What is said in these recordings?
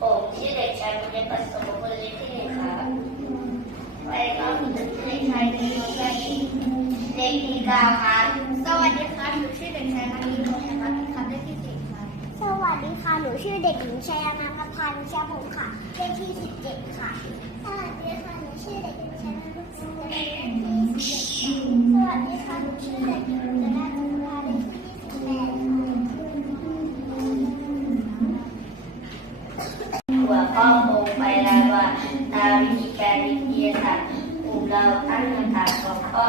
ผมชื่อเด็กชายบุญเดชประสมบุญเล็กที่หนึ่งครับไปก็เด็กชายในโรงเรียเด็กที่เก้าครับสวัสดีค่ะหนูชื่อเด็กชายนานทร์โรงเรียนรัฐพิคับได้ที่สี่ค่ะสวัสดีค่ะหนูชื่อเด็กหญิงชยานันทพันธ์ชาพงค่ะเลขที่17ค่ะสวัสดีค่ะหนูชื่อเด็กหญิงชยานันทพันธ์เลขที่17ค่ะ สวัสดีค่ะ หัวข้อโมงไปแล้วว่าตามวิธีการวิทยาศาสตร์กลุ่มเราตั้งคำถามหัวข้อ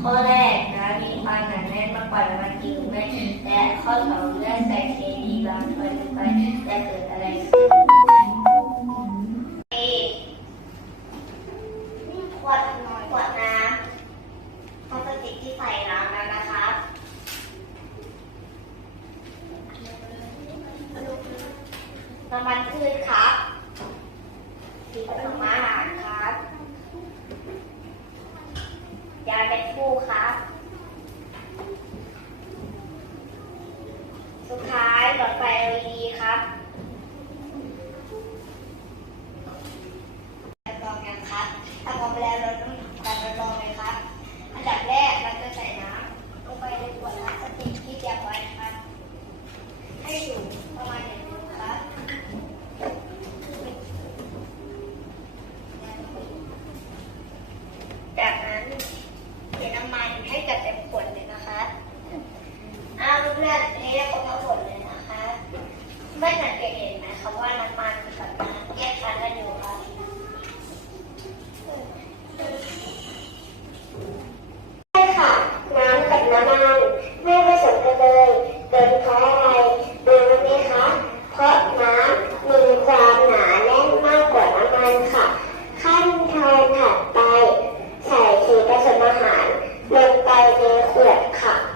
ข้อแรกนะมีความหนาแน่นมากกว่าน้ำมันจริงหรือไม่และข้อสองเลือดใส่เคมีบางส่วนลงไปจะเกิดอะไรขึ้น Thank you. เลือดเรบทั้งขวดเลยนะคะไม่สังเกตเห็นไหมคะว่าน้ำมันกับน้ำแยกกันกันอยู่ครับใช่ค่ะ น้ำกับน้ำมันไม่ผสมกันเลยเป็นเพราะอะไรรู้ไหมคะ เพราะน้ำมีความหนาแน่นมากกว่าน้ำมันค่ะ ขั้นตอนถัดไป ใส่สีผสมอาหารลงไปในขวดค่ะ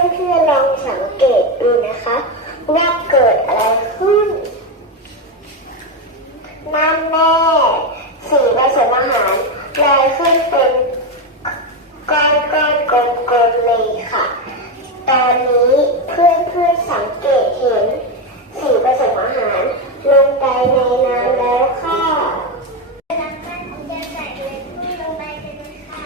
เพื่อนเพื่อนๆลองสังเกตดูนะคะว่าเกิดอะไรขึ้นนั่นแน่สีผสมอาหารลอยขึ้นเป็นก้อนก้อนๆกลมๆเลยค่ะ ตอนนี้เพื่อนเพื่อนๆสังเกตเห็นสีผสมอาหารลงไปในน้ำแล้วค่ะน้ำมันจะใส่เลยลงไปเลยค่ะ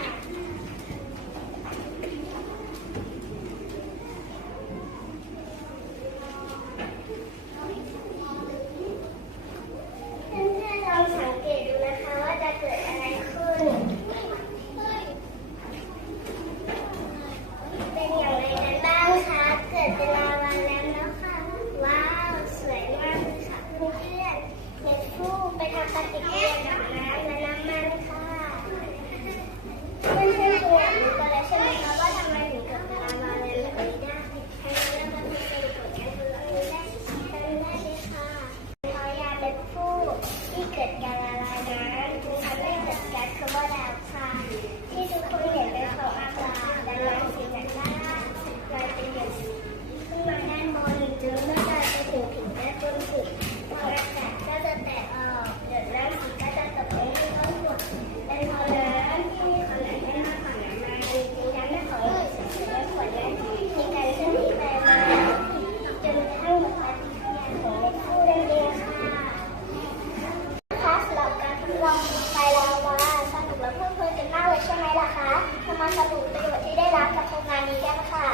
เพื่อนๆลองสังเกตดูนะคะว่าจะเกิดอะไรขึ้น เป็นอย่างไรกันบ้างคะ เกิดเป็นลาวาแล้วแล้วค่ะ ว้าว สวยมากเลยค่ะเพื่อนๆเน็ตฟูไปทำปฏิกิริยากับน้ำและน้ำมันค่ะ เพื่อนๆคงอยากรู้กันแล้วใช่ไหมคะว่าทำไมถึงเกิดเป็นลาวาแล้วแบบนี้ได้ทำไมแล้วมันถึงเป็นผลการทดลองนี้ได้ทำได้เลยค่ะ เพราะยาเป็นผู้ที่เกิดการละลายน้ำจึงทำให้เกิดก๊าซคาร์บอนไดออกไซด์ที่ทุกคนเห็นเป็นของอากาศและน้ำสีจากด้านล่างกลายเป็นหยดขึ้นมาด้านบนจึงเมื่อกลายไปถึงผิวด้านบนสุดฟองอากาศก็จะแตกออกหยดน้ำสีก็จะตกลงที่ก้นขวดเป็นพอน้ำที่มีขนาดไม่มากกว่าน้ำมันจึงทำให้ของหยดสีในขวดนั้นมีการเคลื่อนที่ไปมาจนกระทั่งหมดปฏิกิริยาของในผู้นั่นเองค่ะ คะสำหรับการทดลองไฟลาวาสนุกและเพลิดเพลินกันมากเลยใช่ไหมล่ะคะเรามาสรุปประโยชน์ที่ได้รับจากโครงงานนี้กันค่ะ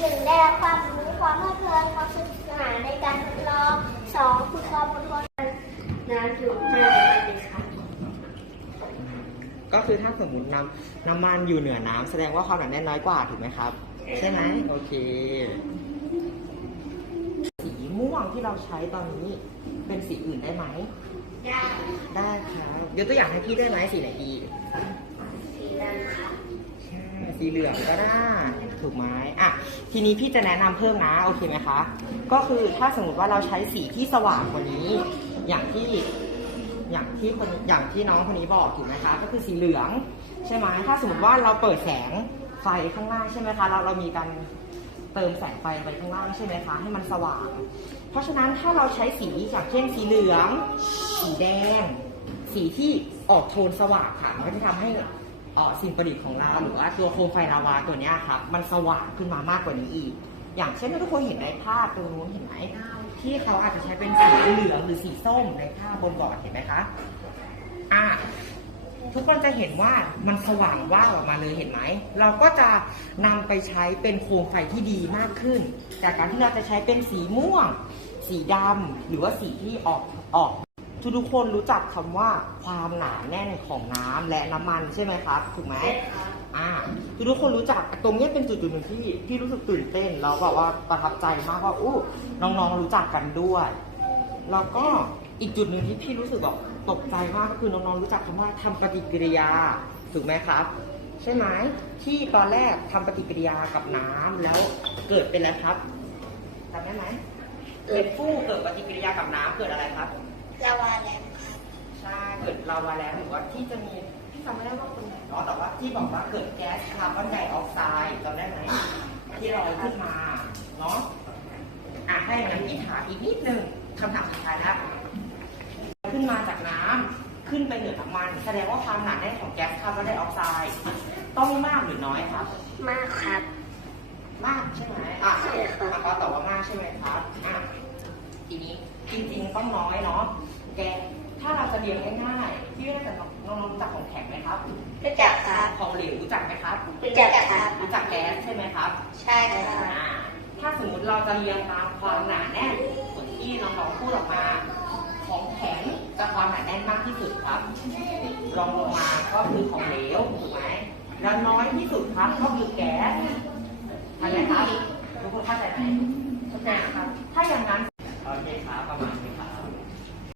หนึ่งได้รับความรู้ความเพลิดเพลินความสนุกสนานในการทดลองสองคือความอดทนน้ำอยู่ในมันค่ะก็คือถ้าสมมติน้ำน้ำมันอยู่เหนือน้ำแสดงว่าความหนาแน่นน้อยกว่าถูกไหมครับ ใช่ไหมโอเค สีม่วงที่เราใช้ตอนนี้เป็นสีอื่นได้ไหม ได้ ได้ครับยกตัวอย่างให้พี่ได้ไหมสีไหนดีสีดำค่ะใช่ สีเหลืองก็ได้ถูกไหมอะทีนี้พี่จะแนะนำเพิ่มนะโอเคไหมคะ ก็คือถ้าสมมติว่าเราใช้สีที่สว่างกว่านี้ อย่างที่อย่างที่คนอย่างที่น้องคนนี้บอกถูกไหมคะ ก็คือสีเหลืองใช่ไหมถ้าสมมติว่าเราเปิดแสงไฟข้างล่างใช่ไหมคะเราเรามีการเติมแสงไฟไปข้างล่างใช่ไหมคะให้มันสว่าง เพราะฉะนั้นถ้าเราใช้สีอย่างเช่นสีเหลือง สีแดง สีที่ออกโทนสว่างค่ะมันก็จะทำให้ อ่อสิ่งประดิษฐ์ของเราหรือว่าตัวโคมไฟลาวาตัวเนี้ยครับมันสว่างขึ้นมามากกว่านี้อีก อย่างเช่นทุกคนเห็นในภาพตรงนู้นเห็นไหมที่เขาอาจจะใช้เป็นสีเหลืองหรือสีส้มในภาพบนบอร์ดเห็นไหมคะอะทุกคนจะเห็นว่ามันสว่างว่าออกมาเลยเห็นไหม เราก็จะนำไปใช้เป็นโคมไฟที่ดีมากขึ้น จากการที่เราจะใช้เป็นสีม่วง สีดำหรือว่าสีที่ออกออก ทุกทุกๆคนรู้จักคำว่าความหนาแน่นของน้ำและน้ำมันใช่ไหมครับถูกไหมอ่าทุกทุกๆคนรู้จักตรงเนี้ยเป็นจุดจุดๆหนึ่งที่ที่รู้สึกตื่นเต้นแล้วแบบว่าประทับใจมากว่าอู้น้องๆรู้จักกันด้วยแล้วก็อีกจุดหนึ่งที่พี่รู้สึกแบบตกใจมากก็คือน้องๆรู้จักคำว่าทำปฏิกิริยาถูกไหมครับ ใช่ไหมที่ตอนแรกทำปฏิกิริยากับน้ำแล้วเกิดเป็นอะไรครับจำได้ไหมเกิดฟู่เกิดปฏิกิริยากับน้ำเกิดอะไรครับ ลาวาแลมใช่เกิดลาวาแลนด์หรือว่าที่จะมีที่จำไม่ได้ว่าคนไหนเนาะแต่ว่าที่บอกว่าเกิดแก๊สคาร์บอนไดออกไซด์จำได้ไหมที่ลอยขึ้นมาเนาะอะให้อย่างนั้นพี่ถามอีกนิดนึงคำถามสุดท้ายแล้วขึ้นมาจากน้ำขึ้นไปเหนือน้ำมัน แสดงว่าความหนาแน่นของแก๊สคาร์บอนไดออกไซด์ต้องมากหรือน้อยครับ มากครับ มากใช่ไหมอะใช่ครับอะก็ตอบว่ามากใช่ไหมครับอะทีนี้ จริงๆต้องน้อยเนาะแกถ้าเราจะเรียงง่ายๆพี่น่าจะน้องๆรู้จักของแข็งไหมครับรู้จักครับของเหลวรู้จักไหมครับรู้จักครับรู้จักแก๊สใช่ไหมครับ ใช่ครับอ่าถ้าสมมติเราจะเรียงตามความหนาแน่นเหมือนที่น้องๆพูดออกมา ของแข็งจะความหนาแน่นมากที่สุดครับรองลงมาก็คือของเหลวถูกไหมแล้วน้อยที่สุดครับก็คือแก๊สเข้าใจไหมครับทุกคนเข้าใจไหมเข้าใจครับ ถ้าอย่างนั้น โอเคครับประมาณนี้